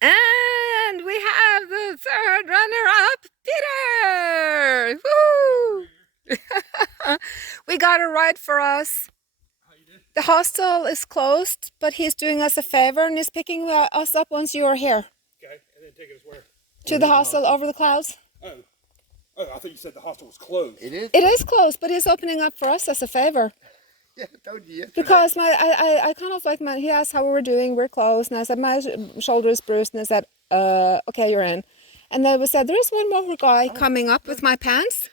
And we have the third runner-up, Peter! Woo! We got a ride for us. The hostel is closed, but he's doing us a favor and he's picking us up once you are here. Okay, and then take us where? To the hostel over the clouds. Oh, I thought you said the hostel was closed. It is? It is closed, but he's opening up for us as a favor. Yeah, I told you yesterday. Because I kind of like, he asked how we were doing, we're closed, and I said, my shoulder is bruised, and I said, okay, you're in. And then we said, there's one more guy coming up with my pants.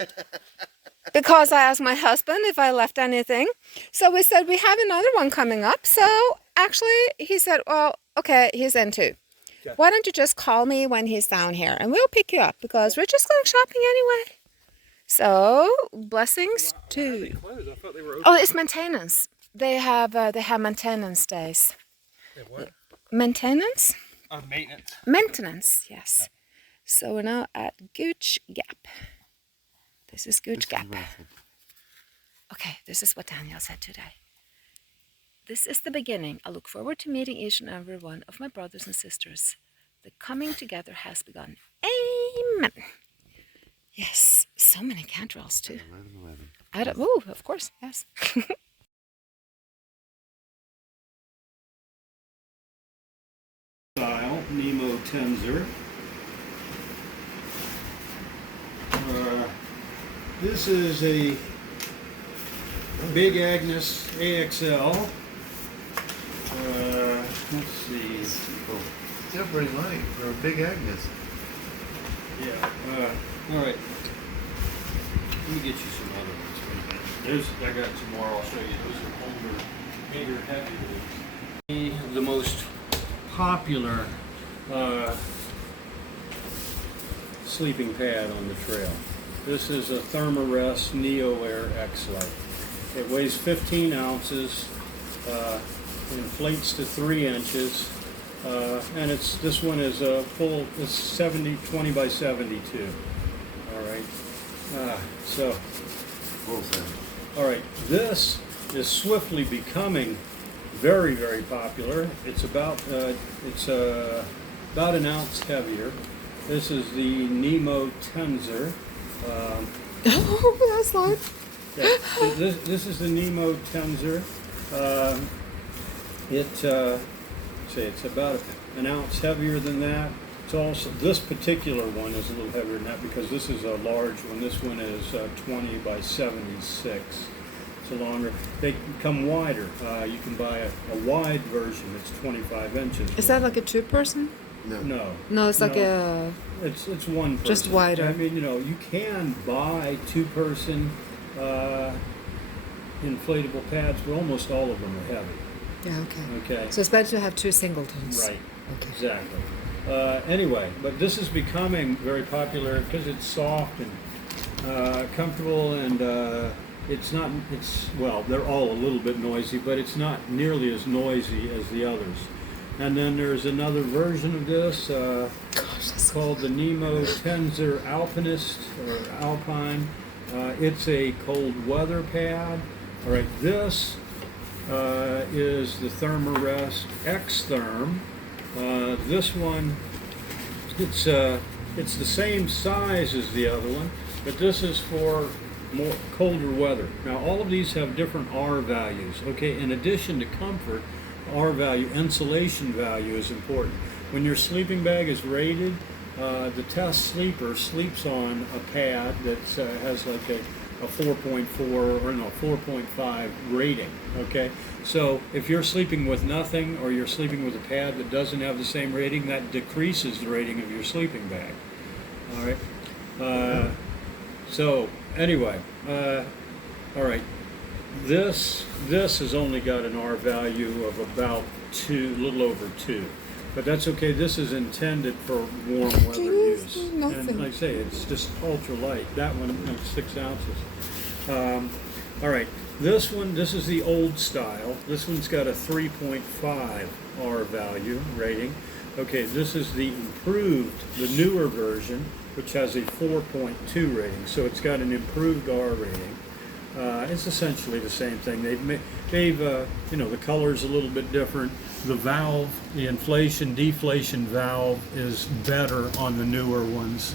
Because I asked my husband if I left anything. So we said, we have another one coming up. So actually, he said, well, okay, he's in too. Okay. Why don't you just call me when he's down here, and we'll pick you up, because we're just going shopping anyway. So, blessings to... Oh, it's maintenance. They have maintenance days. What? Maintenance? Maintenance. Maintenance, yes. So we're now at Gooch Gap. This is Gooch Gap. Okay, this is what Daniel said today. This is the beginning. I look forward to meeting each and every one of my brothers and sisters. The coming together has begun. Amen. Yes, so many canterals too. 11. Oh, of course, yes. Style Nemo Tenser. This is a Big Agnes AXL. Let's see. Still pretty light for a Big Agnes. Yeah. All right. Let me get you some other ones. I got some more. I'll show you. Those are older, bigger, heavier. The most popular sleeping pad on the trail. This is a Thermarest Neo Air X-Lite. It weighs 15 ounces, inflates to 3 inches, and this one is a full, it's 20 by 72. All right. All right. This is swiftly becoming very, very popular. It's about an ounce heavier. This is the Nemo Tenser. Oh, that's light. Yeah, this is the Nemo Tenser. It's about an ounce heavier than that. It's also, this particular one is a little heavier than that because this is a large one. This one is 20 by 76. It's a longer. They come wider. You can buy a wide version. It's 25 inches. Is that like a two-person? No. No, it's like a... It's one person. Just wider. I mean, you can buy two-person inflatable pads, but almost all of them are heavy. Yeah, okay. Okay. So it's better to have two singletons. Right. Okay. Exactly. Anyway, but this is becoming very popular because it's soft and comfortable, and well, they're all a little bit noisy, but it's not nearly as noisy as the others. And then there's another version of this called the Nemo Tenser Alpinist or Alpine. It's a cold weather pad. All right, this is the Thermarest X-Therm. This one, it's the same size as the other one, but this is for more colder weather. Now, all of these have different R values. Okay, in addition to comfort, R value, insulation value is important. When your sleeping bag is rated, the test sleeper sleeps on a pad that has like a 4.5 rating. Okay, so if you're sleeping with nothing or you're sleeping with a pad that doesn't have the same rating, that decreases the rating of your sleeping bag. All right. So anyway, all right. This has only got an R value of about 2, a little over 2, but that's okay. This is intended for warm weather use, and like I say, it's just ultra light. That one, like 6 ounces. All right, this is the old style. This one's got a 3.5 R value rating. Okay, this is the newer version, which has a 4.2 rating. So it's got an improved R rating. It's essentially the same thing. They've the color's a little bit different. The valve, the inflation deflation valve, is better on the newer ones.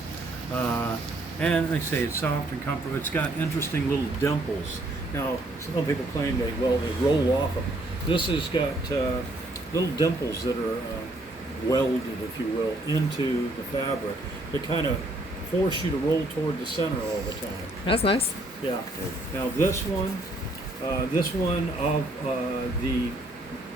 And like I say, it's soft and comfortable. It's got interesting little dimples. Now, some people claim they roll off them. This has got little dimples that are welded, if you will, into the fabric that kind of force you to roll toward the center all the time. That's nice. Yeah. Now this one of the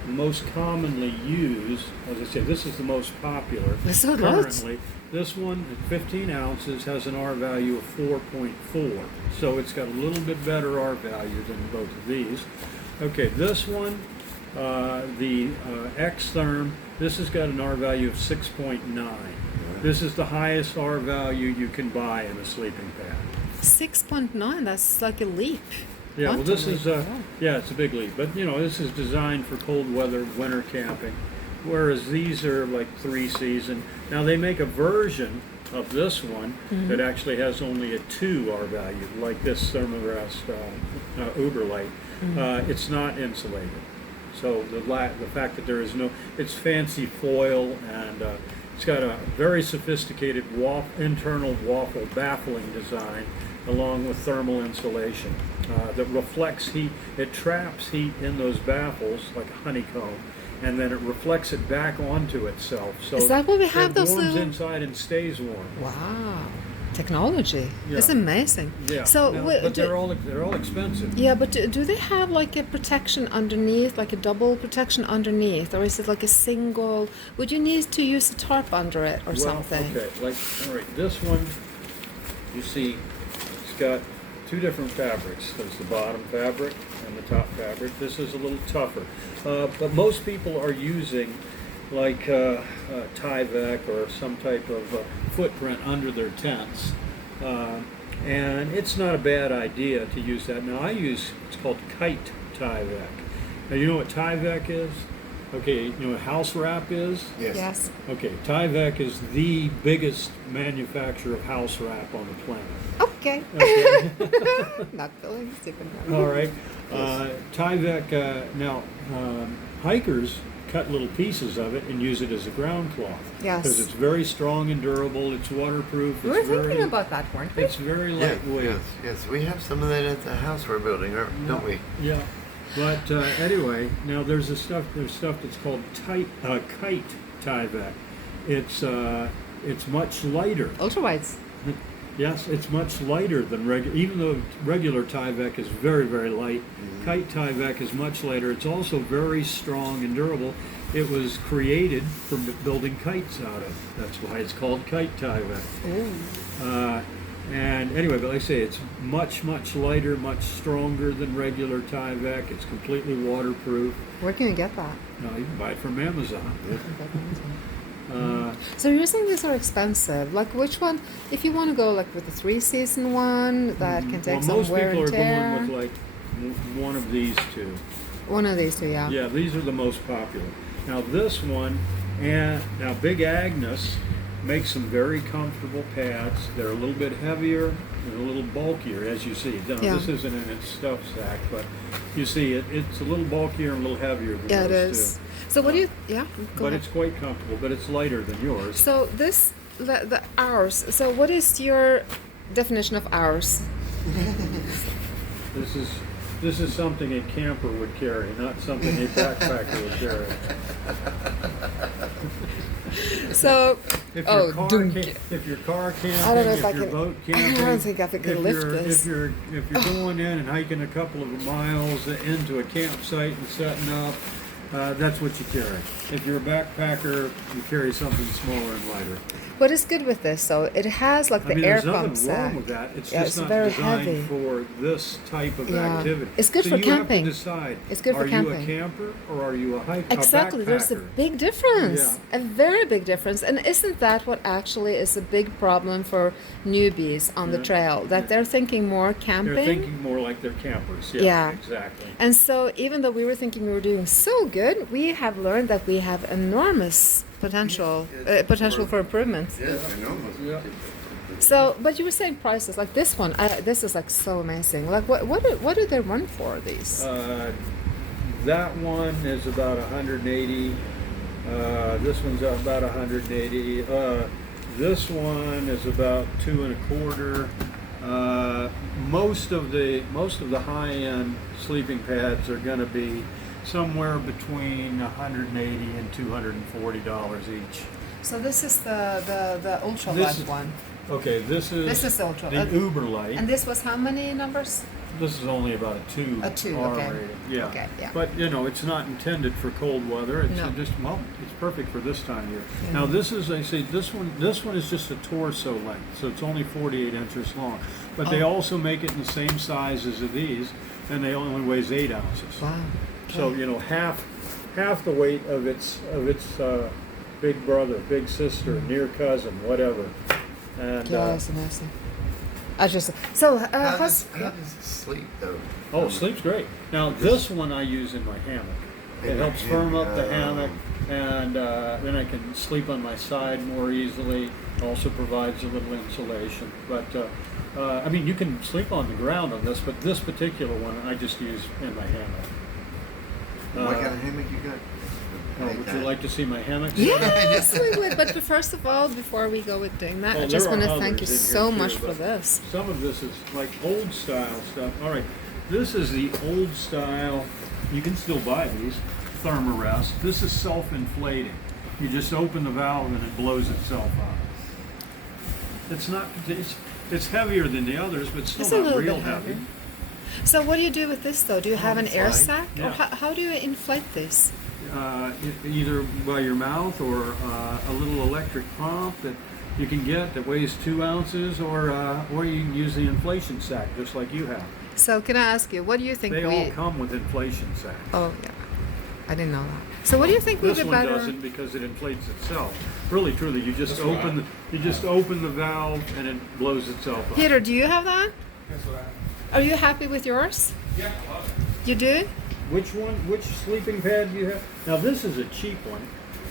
most commonly used, as I said, this is the most popular It's so good. currently. This one at 15 ounces has an R value of 4.4, so it's got a little bit better R value than both of these. Okay, this one, the X-Therm, this has got an R value of 6.9. This is the highest R value you can buy in a sleeping pad. 6.9. That's like a leap. Yeah, well, this is Quantum yeah, it's a big leap, but this is designed for cold weather, winter camping, whereas these are like 3-season. Now they make a version of this one that actually has only a 2 R value, like this Thermarest Uberlight. It's not insulated, so the fact that there is no, it's fancy foil, and it's got a very sophisticated internal waffle baffling design, along with thermal insulation that reflects heat. It traps heat in those baffles like a honeycomb, and then it reflects it back onto itself. So Is that what we have it those warms little- inside and stays warm. Wow. Technology. Yeah. It's amazing. Yeah. So, Now, wait, but they're all expensive. yeah, but do they have like a protection underneath, like a double protection underneath, or is it like a single? Would you need to use a tarp under it or something? Okay, like, all right, this one, you see, it's got 2 different fabrics. There's the bottom fabric and the top fabric. This is a little tougher. But most people are using like Tyvek or some type of footprint under their tents. And it's not a bad idea to use that. Now it's called kite Tyvek. Now you know what Tyvek is? Okay, you know what house wrap is? Yes. Okay, Tyvek is the biggest manufacturer of house wrap on the planet. Okay. Okay. Not feeling stupid. All right. Tyvek, now hikers cut little pieces of it and use it as a ground cloth. Yes. Because it's very strong and durable, it's waterproof, We were it's thinking very, about that, weren't we? it's very Yeah, lightweight. yes. We have some of that at the house we're building, don't we? Yeah. But anyway, now there's stuff that's called kite Tyvek. It's much lighter. Ultrawides. Yes, it's much lighter than regular. Even though regular Tyvek is very, very light, kite Tyvek is much lighter. It's also very strong and durable. It was created for building kites out of. That's why it's called kite Tyvek. And anyway, but like I say, it's much, much lighter, much stronger than regular Tyvek. It's completely waterproof. Where can you get that? Now you can buy it from Amazon. So you're saying these are expensive. Like which one? If you want to go like with the 3-season one that can take some most wear people and are tear. going with like one of these 2. One of these 2, yeah. Yeah, these are the most popular. Now this one, and now Big Agnes makes some very comfortable pads. They're a little bit heavier and a little bulkier, as you see. Now, Yeah. this isn't in its stuff sack, but you see it's a little bulkier and a little heavier than Yeah, it those is. two. So what do you? Yeah. Go But ahead. it's quite comfortable, but it's lighter than yours. So the ours. So what is your definition of ours? This is something a camper would carry, not something a backpacker would carry. So If Oh, your car dunk. if your car camping, I don't know if if I your can- boat I camping, don't think I could if lift you're, this. if you're going in and hiking a couple of miles into a campsite and setting up, that's what you carry. If you're a backpacker, you carry something smaller and lighter. what is good with this? So it has like the I mean, air there's pump nothing sack. wrong with that. It's Yeah, just it's not very designed heavy. for this type of Yeah. activity. It's good so for you camping. have to decide, It's good for are camping. you a camper or are you a hiker? Exactly, there's a big difference, Yeah. a very big difference. And isn't that what actually is a big problem for newbies on the Yeah. trail? That they're thinking more camping? They're thinking more like they're campers. Yeah, Yeah. exactly. And so even though we were thinking we were doing so good, we have learned that we have enormous potential Yes, potential for improvement. Yes, I know. Yeah. So, but you were saying prices like this one. This is like so amazing. Like, what do they run for these? That one is about 180. This one's about 180. This one is about 2.25. Most of the high-end sleeping pads are going to be somewhere between 180 and $240 each. So this is the ultra This light is- one. Okay, this is the ultra. the Uber Light. And this was how many numbers? This is only about a 2 A 2, R okay. rating. Yeah. Okay, yeah. But you know, it's not intended for cold weather. It's No. just it's perfect for this time of year. Yeah. Now this is, I say, this one is just a torso length, so it's only 48 inches long. But they Oh. also make it in the same size as these, and they only weighs 8 ounces. Wow. So you know, half the weight of its big brother, big sister, near cousin, whatever. And Yeah, it's amazing. I just so How how's does it sleep though? oh, sleep's great. Now this one I use in my hammock. It helps firm up the hammock, and then I can sleep on my side more easily. Also provides a little insulation. But I mean, you can sleep on the ground on this, but this particular one I just use in my hammock. What kind of hammock you got? Would you like to see my hammock? yes, we would. But first of all, before we go with doing that, Well, I just there are want to thank you others in here so too, much for but this. Some of this is like old style stuff. All right, this is the old style. You can still buy these Thermarest. This is self-inflating. You just open the valve and it blows itself up. It's not. It's heavier than the others, but still It's a not little real bit heavy. heavy. So what do you do with this though? Do you have an air Inflate. sac, or Yeah. how do you inflate this? Either by your mouth or a little electric pump that you can get that weighs 2 ounces, or you can use the inflation sack just like you have. So can I ask you, what do you think They we? all come with inflation sacks. Oh yeah, I didn't know that. So what do you think would This be one better? doesn't because it inflates itself. Really, truly, you just open the valve and it blows itself up. Peter, do you have that? That's what Are you happy with yours? I love it. You do? Which one? Which sleeping pad do you have? Now this is a cheap one.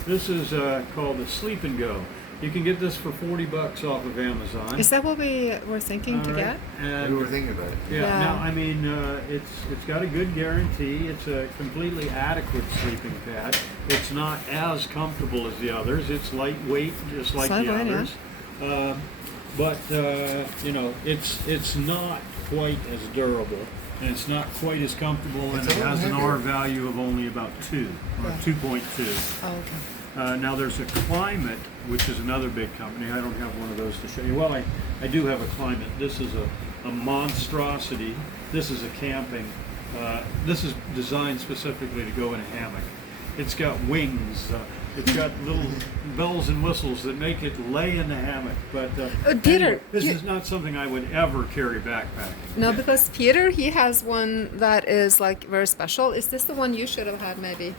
This is called the Sleep and Go. You can get this for $40 off of Amazon. Is that what we were thinking to All right. get? We were And thinking about it. yeah, Yeah. now I mean it's got a good guarantee. It's a completely adequate sleeping pad. It's not as comfortable as the others. It's lightweight, just like the Lightweight, yeah. others. But you know, it's not quite as durable, and it's not quite as comfortable, and It's it a little has an heavier. R value of only about 2 or Yeah. 2.2. Oh, okay. Now there's a Climate, which is another big company. I don't have one of those to show you. Well, I do have a Climate. This is a monstrosity. This is a camping. This is designed specifically to go in a hammock. It's got wings. It's got little bells and whistles that make it lay in the hammock. But Peter, anyway, this you- is not something I would ever carry backpacking. No, because Peter, he has one that is like very special. Is this the one you should have had maybe?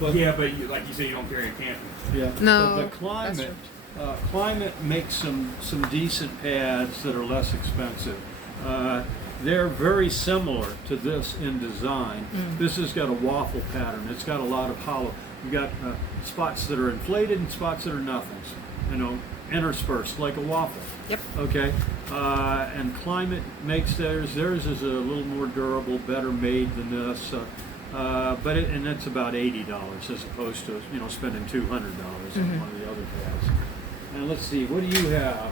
But, Yeah, but like you say, you don't carry a camp. Yeah. No, But the that's Climate, Climate makes some decent pads that are less expensive. They're very similar to this in design. This has got a waffle pattern. It's got a lot of hollow. You've got spots that are inflated and spots that are nothing. You know, interspersed like a waffle. Yep. Okay. And Climate makes theirs. Theirs is a little more durable, better made than this. And that's about $80 as opposed to spending $200 on one of the other pads. And let's see, what do you have?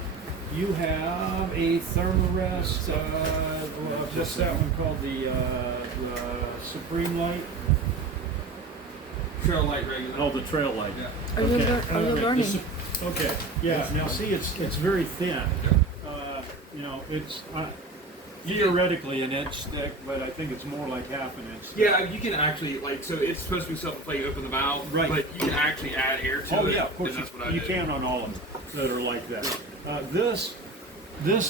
You have a Thermarest. What's that one called? The Supreme Light. Trail light regular. Oh, the Trail Light. Yeah. Are you Okay. lear- are you Okay. learning? Okay. Yeah. Now see, it's very thin. It's theoretically an inch thick, but I think it's more like half an inch thick. Yeah, you can actually so it's supposed to be self-inflating. Open the valve, Right. But you can actually add air to Oh it. yeah, of course and that's what I you did. can on all of them that are like that. This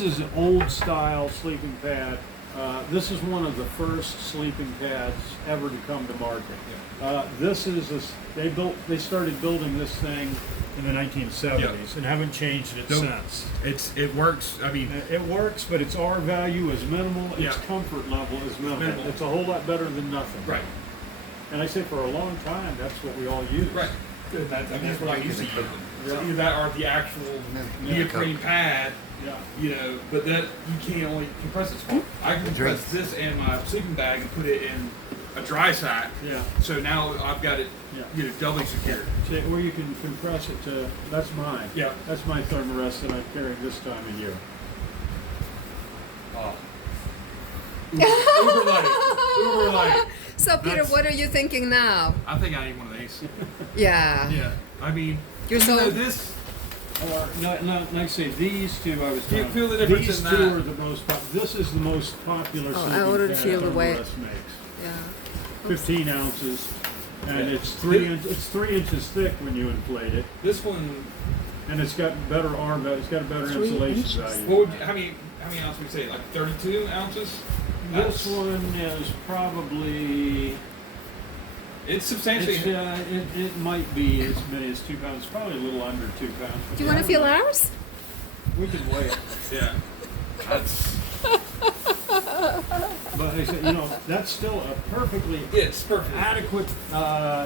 is an old style sleeping pad. This is one of the first sleeping pads ever to come to market. They started building this thing in the 1970s and haven't changed it Nope. since. It works. I mean, It works, but its R value is minimal. Its Yeah. comfort level is minimal. Minimal. It's a whole lot better than nothing. right, And I say for a long time, that's what we all use. right. That's what I'm used to using. So Yeah. either that or the actual neoprene pad. Yeah. You know, but that you can't only compress it small. I can compress this in my sleeping bag and put it in a dry sack. Yeah. So now I've got it, Yeah. doubly secured. See, where you can compress it to, that's mine. Yeah. That's my thermarest that I carry this time of year. Oh. Uber light. Uber light. So Peter, That's- what are you thinking now? I think I need one of these. Yeah. Yeah. I mean, You're even so- though this. Like I say, these two I was Do you telling feel the difference these in two that? are the most this is the most popular Oh, I sleeping ordered pad to feel the weight. Thermarest makes. Yeah. 15 ounces, and Yeah. it's 3 inches thick when you inflate it, This one. and it's got better arm. It's got a better 3 insulation inches? value. What would how many ounces would you say? Like 32 ounces? This one is probably. It's substantially. It might be as many as 2 pounds. Probably a little under 2 pounds. Do you want to feel ours? We can weigh it. Yeah. That's. But I said, that's still a perfectly It's perfect. adequate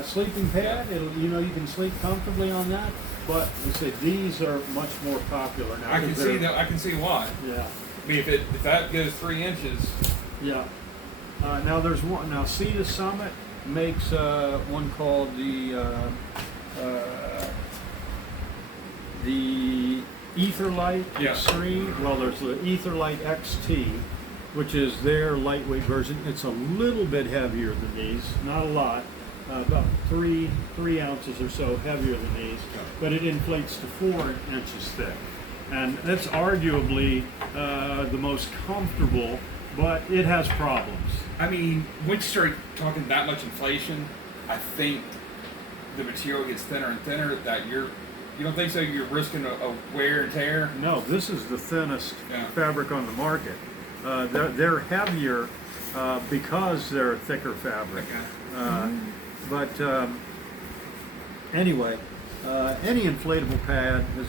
sleeping pad. You can sleep comfortably on that. But I say these are much more popular now. I can 'cause see they're- that. I can see why. Yeah, I mean, if that goes 3 inches. yeah. Now there's one. Now Sea to Summit makes one called the Etherlight Yeah. Extreme. Well, there's the Etherlight XT, which is their lightweight version. It's a little bit heavier than these, not a lot, about three ounces or so heavier than these, but it inflates to 4 inches thick, and that's arguably the most comfortable, but it has problems. I mean, once you start talking that much inflation, I think the material gets thinner and thinner. You don't think so? You're risking a wear and tear. No, this is the thinnest Yeah. fabric on the market. They're heavier because they're a thicker fabric. But anyway, any inflatable pad has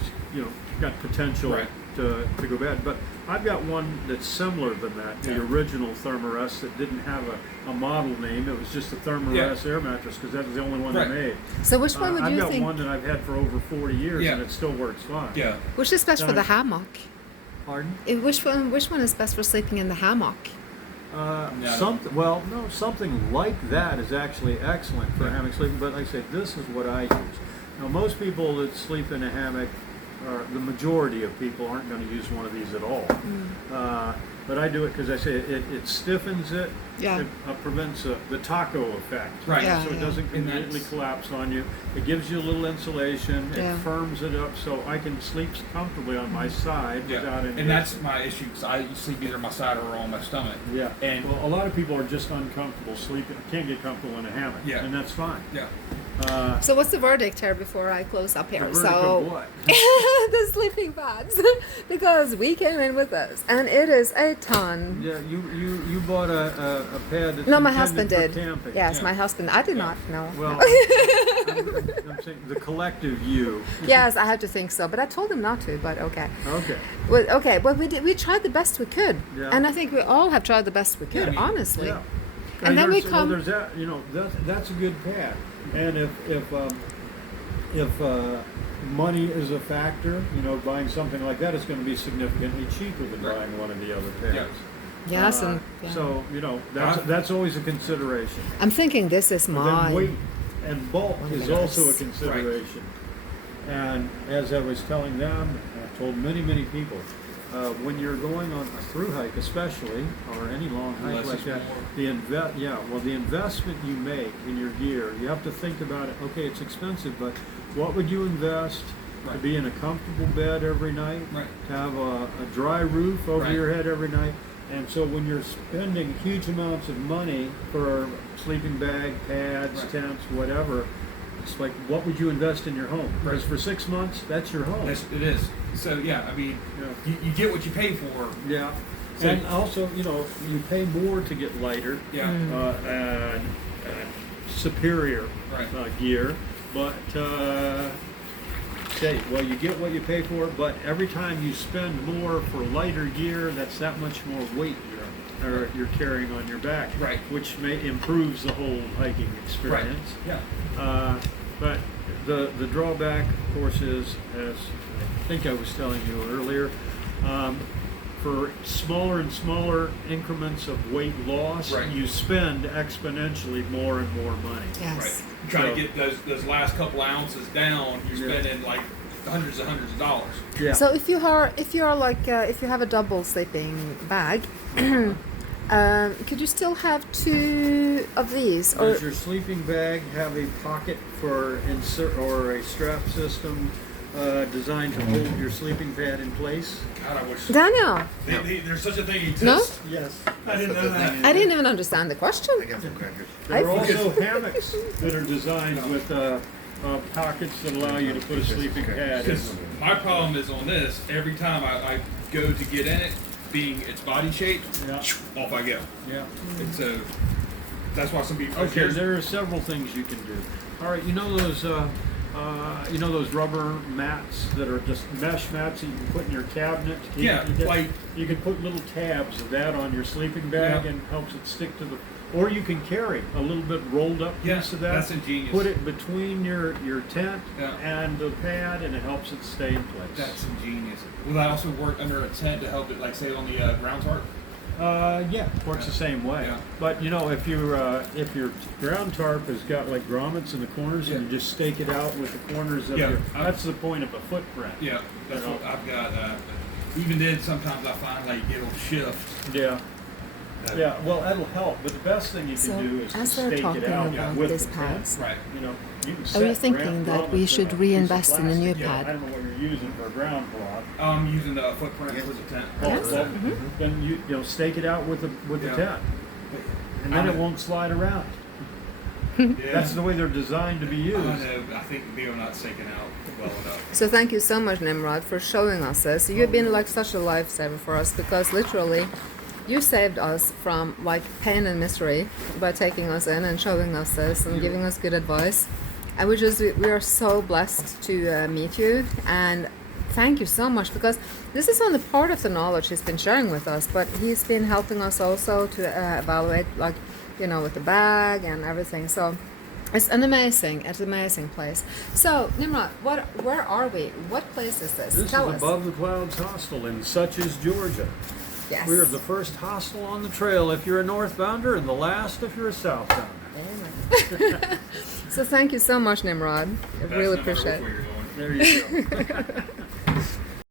got potential Right. to go bad. But I've got one that's similar than that, the Yeah. original Thermarest that didn't have a model name. It was just a Thermarest air mattress because that was the only one Right. they made. So which one would I've you got think? one that I've had for over 40 years Yeah. and it still works fine. Yeah. Which is best for the hammock? Pardon? Which one is best for sleeping in the hammock? No. Something like that is actually excellent for hammock sleeping. But like I say, this is what I use. Now, most people that sleep in a hammock, or the majority of people, aren't going to use one of these at all. But I do it because I say it stiffens it. Yeah. It prevents the taco effect. Right. Yeah, So it yeah. doesn't And completely that's- collapse on you. It gives you a little insulation. Yeah. It firms it up so I can sleep comfortably on my side Yeah. without any. And that's my issue because I sleep either on my side or on my stomach. Yeah. And Well, a lot of people are just uncomfortable sleeping, can't get comfortable in a hammock. Yeah. And that's fine. yeah. So what's the verdict here before I close up here? The verdict So of what? the sleeping bags, because we came in with this, and it is a ton. Yeah, you bought a pad that's No, my intended husband for did. camping. Yes, Yeah. my husband. I did not know. Well, I'm saying the collective you. Yes, I had to think so, but I told him not to. But okay. Okay. Well, okay, but we did. We tried the best we could, Yeah. and I think we all have tried the best we could, I mean, honestly. Yeah. And then we there's- come- Well, there's that. That's a good pad. And if money is a factor, buying something like that is going to be significantly cheaper than Right. buying one of the other pads. Yeah. Yes, and yeah. So that's always a consideration. I'm thinking this is But then weight mine. and bulk is Yes. also a consideration. And as I was telling them, I've told many people, when you're going on a through hike, especially, or any long hike Less like is that, more. the investment you make in your gear, you have to think about it. Okay, it's expensive, but what would you invest to Right. be in a comfortable bed every night, Right. to have a dry roof over Right. your head every night? And so when you're spending huge amounts of money for sleeping bag, pads, Right. tents, whatever, it's like, what would you invest in your home? Right. Because for 6 months, that's your home. It is. So yeah, I mean, Yeah. you get what you pay for. Yeah. So- And also, you pay more to get lighter Yeah. and superior Right. gear, but you get what you pay for, but every time you spend more for lighter gear, that's that much more weight you're carrying on your back, Right. which improves the whole hiking experience. Yeah. But the drawback, of course, is, as I think I was telling you earlier, for smaller and smaller increments of weight loss, Right. you spend exponentially more and more money. Yes. Right. Trying to get those last couple ounces down, you're Yeah. spending like hundreds of dollars. Yeah. So if you have a double sleeping bag, could you still have 2 of these? Or Does your sleeping bag have a pocket for insert or a strap system designed to hold your sleeping pad in place? God, I wish Daniel, there's such a thing exists. No? Yes. I didn't know that. I didn't even understand the question. I got some crackers. There are also hammocks that are designed with pockets that allow you to put a sleeping pad in. Because my problem is on this. Every time I go to get in it, being its body shaped, Yeah. off I go. Yeah. It's a. That's why some people. Okay, there are several things you can do. All right, you know those rubber mats that are just mesh mats that you can put in your cabinet. Yeah, like- you can put little tabs of that on your sleeping bag Yeah. and helps it stick to the. Or you can carry a little bit rolled up Yeah, piece of that. that's ingenious. Put it between your tent Yeah. and the pad, and it helps it stay in place. That's ingenious. Will that also work under a tent to help it, like say on the ground tarp? Yeah, works the same way. Yeah. But you know, if your ground tarp has got like grommets in the corners, and you just stake it out with the corners of Yeah, your, that's the point of a footprint. Yeah, that's You know? what I've got. Even then, sometimes I find like it'll shift. Yeah. Yeah, well, that'll help, but the best thing you can So, do is to as we're stake talking it out about with these the pads, tent. Right. You know, you can Are you set thinking that we grommets should in a piece of reinvest in a new plastic. pad? I don't know what you're using for a ground cloth. I'm using the footprint for the tent. Yes. Well, then you know, stake it out with the Yeah. tent, and then it won't slide around. Yeah. That's the way they're designed to be used. I know. I think maybe I'm not staking out well enough. So thank you so much, Nimrod, for showing us this. You've been like such a lifesaver for us because literally you saved us from like pain and misery by taking us in and showing us this and giving us good advice. And we are so blessed to meet you, and thank you so much, because this is only part of the knowledge he's been sharing with us, but he's been helping us also to evaluate, like, you know, with the bag and everything. So it's an amazing place. So Nimrod, where are we? What place is this? This Tell is us. Above the Clouds Hostel in Suches, Georgia. Yes. We are the first hostel on the trail if you're a northbounder, and the last if you're a southbounder. So thank you so much, Nimrod. I That's really no matter which appreciate it. way you're going. There you go.